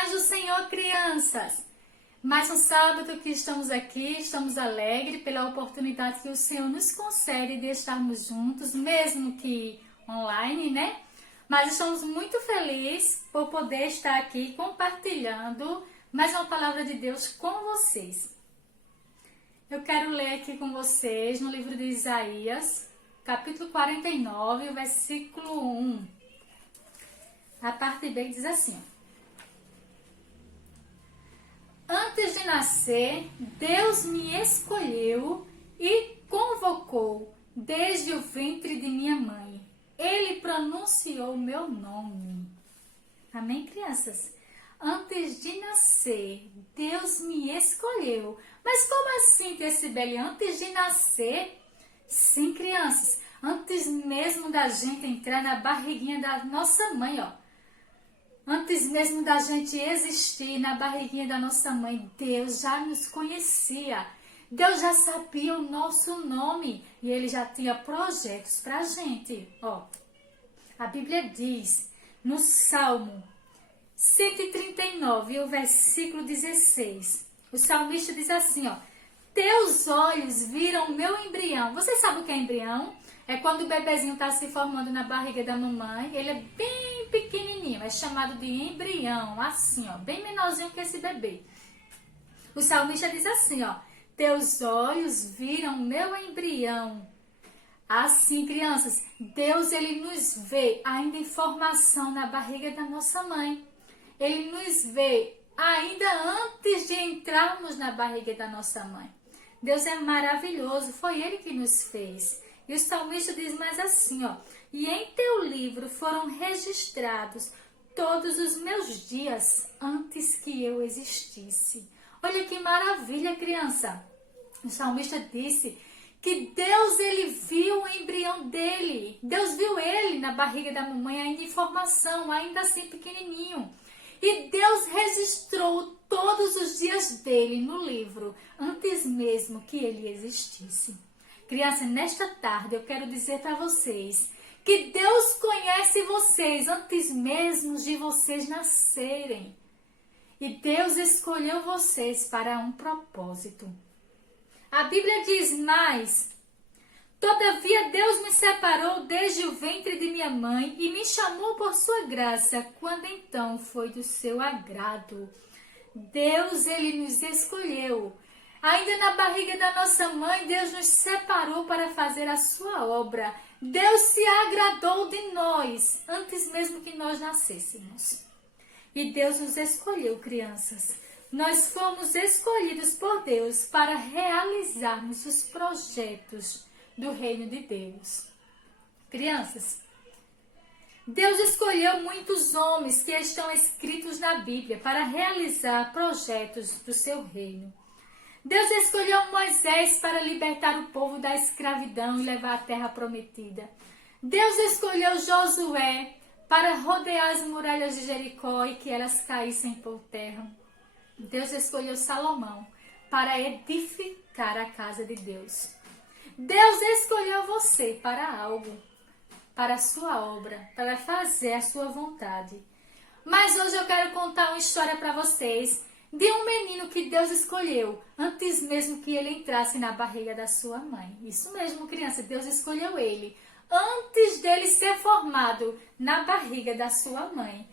paz do Senhor, crianças! Mais um sábado que estamos aqui, estamos alegres pela oportunidade que o Senhor nos concede de estarmos juntos, mesmo que online, né? Mas estamos muito felizes por poder estar aqui compartilhando mais uma palavra de Deus com vocês. Eu quero ler aqui com vocês no livro de Isaías, capítulo 49, versículo 1. A parte B diz assim: Antes de nascer, Deus me escolheu e convocou desde o ventre de minha mãe. Ele pronunciou meu nome. Amém, crianças? Antes de nascer, Deus me escolheu. Mas como assim, Tia Cibele? Antes de nascer? Sim, crianças. Antes mesmo da gente entrar na barriguinha da nossa mãe, ó. Antes mesmo da gente existir na barriguinha da nossa mãe, Deus já nos conhecia. Deus já sabia o nosso nome e Ele já tinha projetos pra gente. Ó, a Bíblia diz no Salmo 139, o versículo 16. O salmista diz assim, ó: Teus olhos viram meu embrião. Vocês sabem o que é embrião? É quando o bebezinho está se formando na barriga da mamãe. Ele é bem pequenininho, é chamado de embrião, assim, ó, bem menorzinho que esse bebê. O salmista diz assim, ó: Teus olhos viram meu embrião. Assim, crianças, Deus, Ele nos vê ainda em formação na barriga da nossa mãe. Ele nos vê ainda antes de entrarmos na barriga da nossa mãe. Deus é maravilhoso, foi Ele que nos fez. E o salmista diz mais assim, ó: E em teu livro foram registrados todos os meus dias antes que eu existisse. Olha que maravilha, criança. O salmista disse que Deus, Ele viu o embrião dele. Deus viu ele na barriga da mamãe ainda em formação, ainda assim pequenininho. E Deus registrou todos os dias dele no livro, antes mesmo que ele existisse. Criança, nesta tarde eu quero dizer para vocês que Deus conhece vocês antes mesmo de vocês nascerem. E Deus escolheu vocês para um propósito. A Bíblia diz mais: Todavia Deus me separou desde o ventre de minha mãe e me chamou por sua graça, quando então foi do seu agrado. Deus, Ele nos escolheu. Ainda na barriga da nossa mãe, Deus nos separou para fazer a sua obra. Deus se agradou de nós, antes mesmo que nós nascêssemos. E Deus nos escolheu, crianças. Nós fomos escolhidos por Deus para realizarmos os projetos do reino de Deus. Crianças, Deus escolheu muitos homens que estão escritos na Bíblia para realizar projetos do seu reino. Deus escolheu Moisés para libertar o povo da escravidão e levar a terra prometida. Deus escolheu Josué para rodear as muralhas de Jericó e que elas caíssem por terra. Deus escolheu Salomão para edificar a casa de Deus. Deus escolheu você para algo, para a sua obra, para fazer a sua vontade. Mas hoje eu quero contar uma história para vocês de um menino que Deus escolheu antes mesmo que ele entrasse na barriga da sua mãe. Isso mesmo, criança, Deus escolheu ele antes dele ser formado na barriga da sua mãe.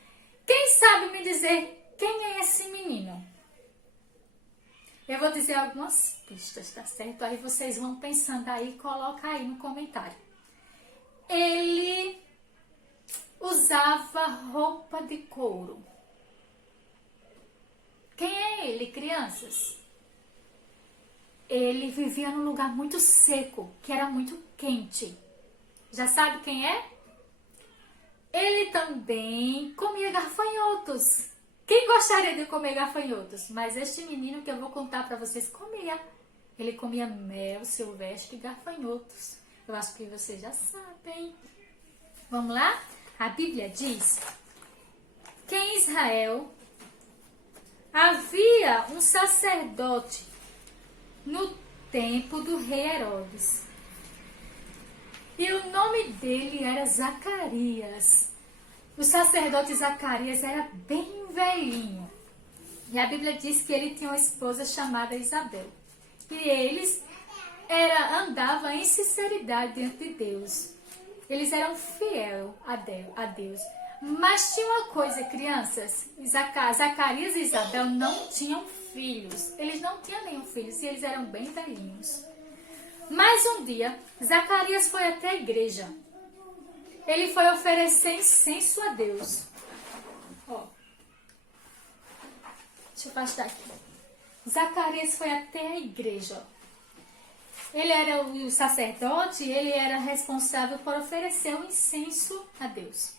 Quem sabe me dizer quem é esse menino? Eu vou dizer algumas pistas, tá certo? Aí vocês vão pensando aí, coloca aí no comentário. Ele usava roupa de couro. Quem é ele, crianças? Ele vivia num lugar muito seco, que era muito quente. Já sabe quem é? Ele também comia gafanhotos. Quem gostaria de comer gafanhotos? Mas este menino que eu vou contar para vocês comia. Ele comia mel silvestre e gafanhotos. Eu acho que vocês já sabem. Vamos lá? A Bíblia diz que em Israel havia um sacerdote no tempo do rei Herodes. E o nome dele era Zacarias. O sacerdote Zacarias era bem velhinho. E a Bíblia diz que ele tinha uma esposa chamada Isabel. E eles andavam em sinceridade diante de Deus. Eles eram fiéis a Deus. Mas tinha uma coisa, crianças. Zacarias e Isabel não tinham filhos. Eles não tinham nenhum filho, e eles eram bem velhinhos. Mas um dia, Zacarias foi até a igreja. Ele foi oferecer incenso a Deus. Ó. Deixa eu afastar aqui. Zacarias foi até a igreja. Ele era o sacerdote, ele era responsável por oferecer o incenso a Deus.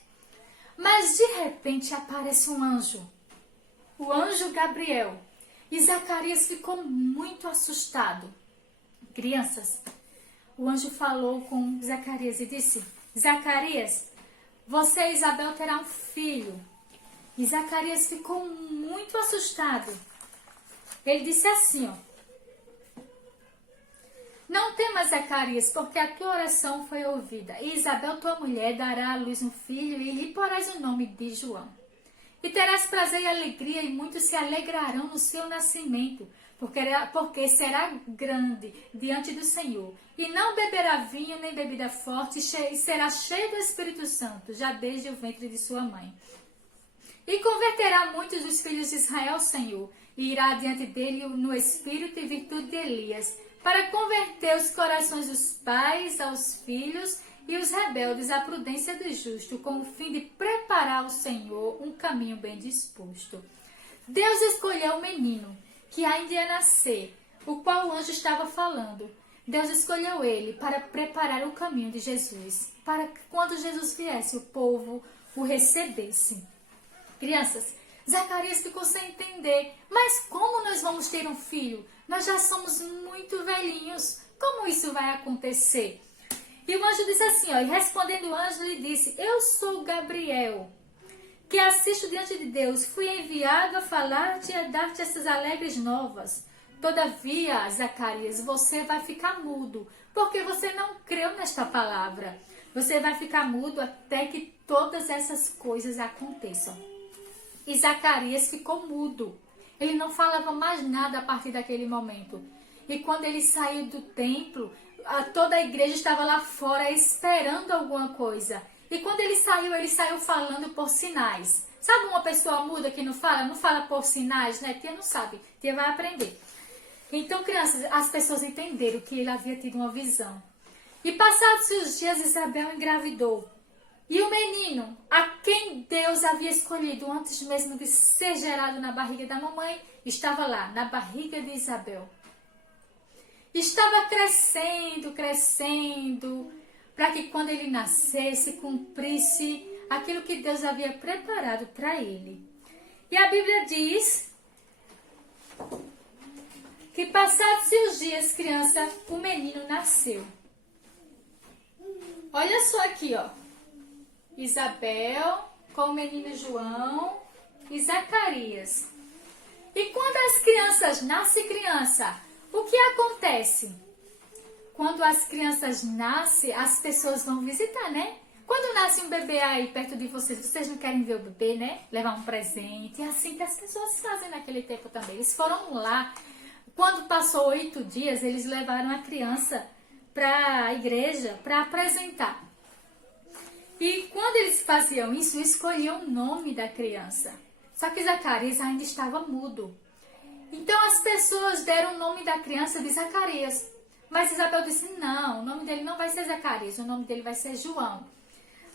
Mas de repente aparece um anjo. O anjo Gabriel. E Zacarias ficou muito assustado. Crianças, o anjo falou com Zacarias e disse: Zacarias, você e Isabel terão um filho. E Zacarias ficou muito assustado. Ele disse assim, ó: não temas, Zacarias, porque a tua oração foi ouvida. E Isabel, tua mulher, dará à luz um filho e lhe porás o nome de João. E terás prazer e alegria, e muitos se alegrarão no seu nascimento, porque será grande diante do Senhor. E não beberá vinho nem bebida forte, e será cheio do Espírito Santo, já desde o ventre de sua mãe. E converterá muitos dos filhos de Israel ao Senhor, e irá diante dele no espírito e virtude de Elias, para converter os corações dos pais aos filhos e os rebeldes à prudência do justo, com o fim de preparar ao Senhor um caminho bem disposto. Deus escolheu o menino, que ainda ia nascer, o qual o anjo estava falando. Deus escolheu ele para preparar o caminho de Jesus, para que quando Jesus viesse, o povo o recebesse. Crianças, Zacarias ficou sem entender. Mas como nós vamos ter um filho? Nós já somos muito velhinhos. Como isso vai acontecer? E o anjo disse assim, ó, e respondendo o anjo, lhe disse: eu sou Gabriel, que assisto diante de Deus. Fui enviado a falar-te e a dar-te essas alegres novas. Todavia, Zacarias, você vai ficar mudo, porque você não creu nesta palavra. Você vai ficar mudo até que todas essas coisas aconteçam. E Zacarias ficou mudo. Ele não falava mais nada a partir daquele momento. E quando ele saiu do templo, toda a igreja estava lá fora esperando alguma coisa. E quando ele saiu falando por sinais. Sabe uma pessoa muda que não fala por sinais, né? Tia não sabe, tia vai aprender. Então, crianças, as pessoas entenderam que ele havia tido uma visão. E passados os dias, Isabel engravidou. E o menino, a quem Deus havia escolhido antes mesmo de ser gerado na barriga da mamãe, estava lá, na barriga de Isabel. Estava crescendo, para que quando ele nascesse, cumprisse aquilo que Deus havia preparado para ele. E a Bíblia diz que passados os dias, criança, o menino nasceu. Olha só aqui, ó. Isabel com o menino João e Zacarias. E quando as crianças nascem, o que acontece? Quando as crianças nascem, as pessoas vão visitar, né? Quando nasce um bebê aí perto de vocês, vocês não querem ver o bebê, né? Levar um presente. É assim que as pessoas fazem naquele tempo também. Eles foram lá. Quando passou 8 dias, eles levaram a criança para a igreja para apresentar. E quando eles faziam isso, escolhiam o nome da criança. Só que Zacarias ainda estava mudo. Então as pessoas deram o nome da criança de Zacarias. Mas Isabel disse, não, o nome dele não vai ser Zacarias, o nome dele vai ser João.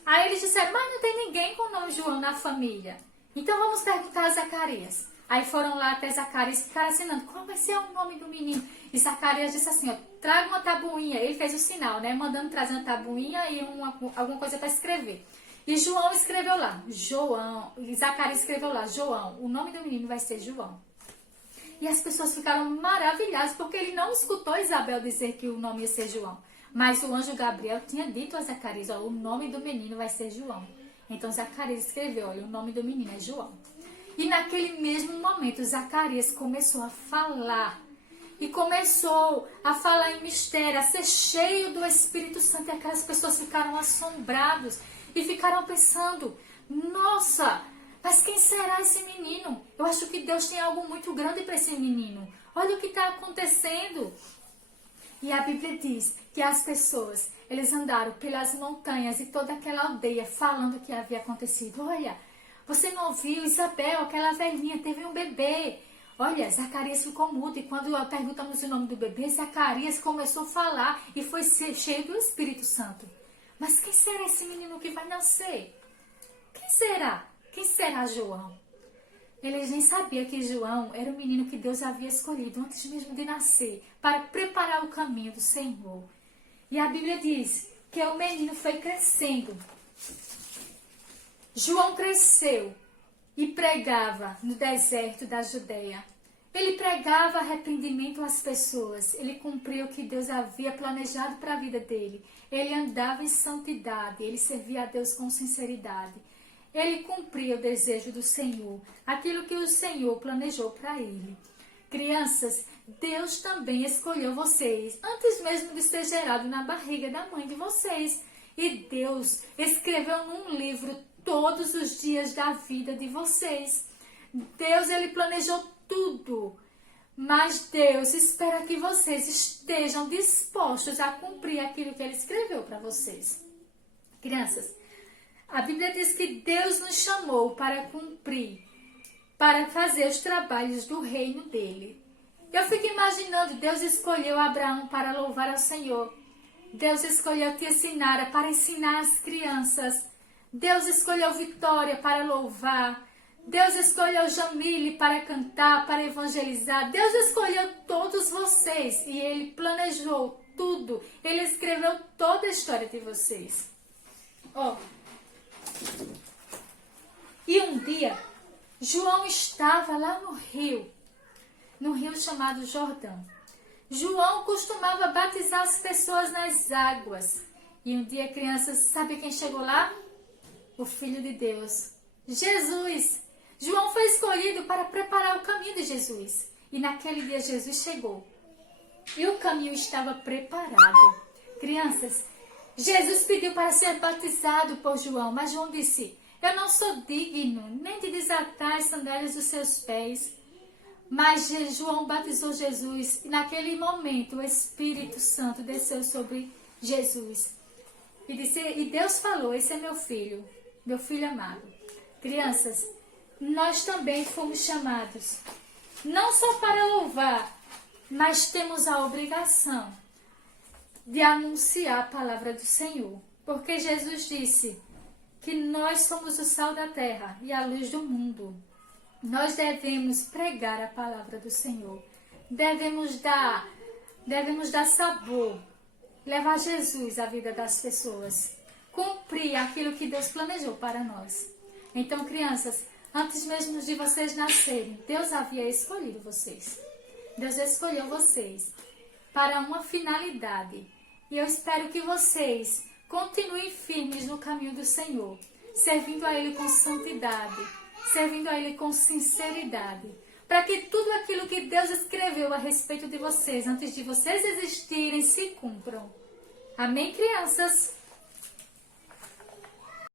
Aí eles disseram, mas não tem ninguém com o nome João na família. Então vamos perguntar a Zacarias. Aí foram lá até Zacarias e ficaram assinando, qual vai ser o nome do menino? E Zacarias disse assim, ó, traga uma tabuinha. Ele fez o sinal, né? Mandando trazer uma tabuinha e alguma coisa para escrever. E João escreveu lá, João. E Zacarias escreveu lá, João. O nome do menino vai ser João. E as pessoas ficaram maravilhadas, porque ele não escutou Isabel dizer que o nome ia ser João. Mas o anjo Gabriel tinha dito a Zacarias, ó, o nome do menino vai ser João. Então Zacarias escreveu, olha, o nome do menino é João. E naquele mesmo momento, Zacarias começou a falar. E começou a falar em mistério, a ser cheio do Espírito Santo. E aquelas pessoas ficaram assombradas e ficaram pensando, nossa, Mas quem será esse menino? Eu acho que Deus tem algo muito grande para esse menino. Olha o que está acontecendo. E a Bíblia diz que as pessoas, eles andaram pelas montanhas e toda aquela aldeia falando o que havia acontecido. Olha, você não ouviu? Isabel, aquela velhinha, teve um bebê. Olha, Zacarias ficou mudo e quando perguntamos o nome do bebê, Zacarias começou a falar e foi cheio do Espírito Santo. Mas quem será esse menino que vai nascer? Quem será? Quem será João? Eles nem sabiam que João era o menino que Deus havia escolhido antes mesmo de nascer, para preparar o caminho do Senhor. E a Bíblia diz que o menino foi crescendo. João cresceu e pregava no deserto da Judeia. Ele pregava arrependimento às pessoas. Ele cumpriu o que Deus havia planejado para a vida dele. Ele andava em santidade. Ele servia a Deus com sinceridade. Ele cumpria o desejo do Senhor, aquilo que o Senhor planejou para ele. Crianças, Deus também escolheu vocês, antes mesmo de ser gerado na barriga da mãe de vocês. E Deus escreveu num livro todos os dias da vida de vocês. Deus, ele planejou tudo. Mas Deus espera que vocês estejam dispostos a cumprir aquilo que ele escreveu para vocês. Crianças, a Bíblia diz que Deus nos chamou para cumprir, para fazer os trabalhos do reino dele. Eu fico imaginando, Deus escolheu Abraão para louvar ao Senhor. Deus escolheu Tia Sinara para ensinar as crianças. Deus escolheu Vitória para louvar. Deus escolheu Jamile para cantar, para evangelizar. Deus escolheu todos vocês e ele planejou tudo. Ele escreveu toda a história de vocês. E um dia, João estava lá no rio chamado Jordão. João costumava batizar as pessoas nas águas. E um dia, crianças, sabe quem chegou lá? O Filho de Deus, Jesus. João foi escolhido para preparar o caminho de Jesus. E naquele dia Jesus chegou. E o caminho estava preparado. Crianças, Jesus pediu para ser batizado por João, mas João disse: eu não sou digno nem de desatar as sandálias dos seus pés. Mas João batizou Jesus e naquele momento o Espírito Santo desceu sobre Jesus. E Deus falou: esse é meu filho amado. Crianças, nós também fomos chamados, não só para louvar, mas temos a obrigação de anunciar a palavra do Senhor. Porque Jesus disse que nós somos o sal da terra e a luz do mundo. Nós devemos pregar a palavra do Senhor. Devemos dar sabor, levar Jesus à vida das pessoas. Cumprir aquilo que Deus planejou para nós. Então, crianças, antes mesmo de vocês nascerem, Deus havia escolhido vocês. Deus escolheu vocês para uma finalidade. E eu espero que vocês continuem firmes no caminho do Senhor, servindo a Ele com santidade, servindo a Ele com sinceridade, para que tudo aquilo que Deus escreveu a respeito de vocês, antes de vocês existirem, se cumpram. Amém, crianças?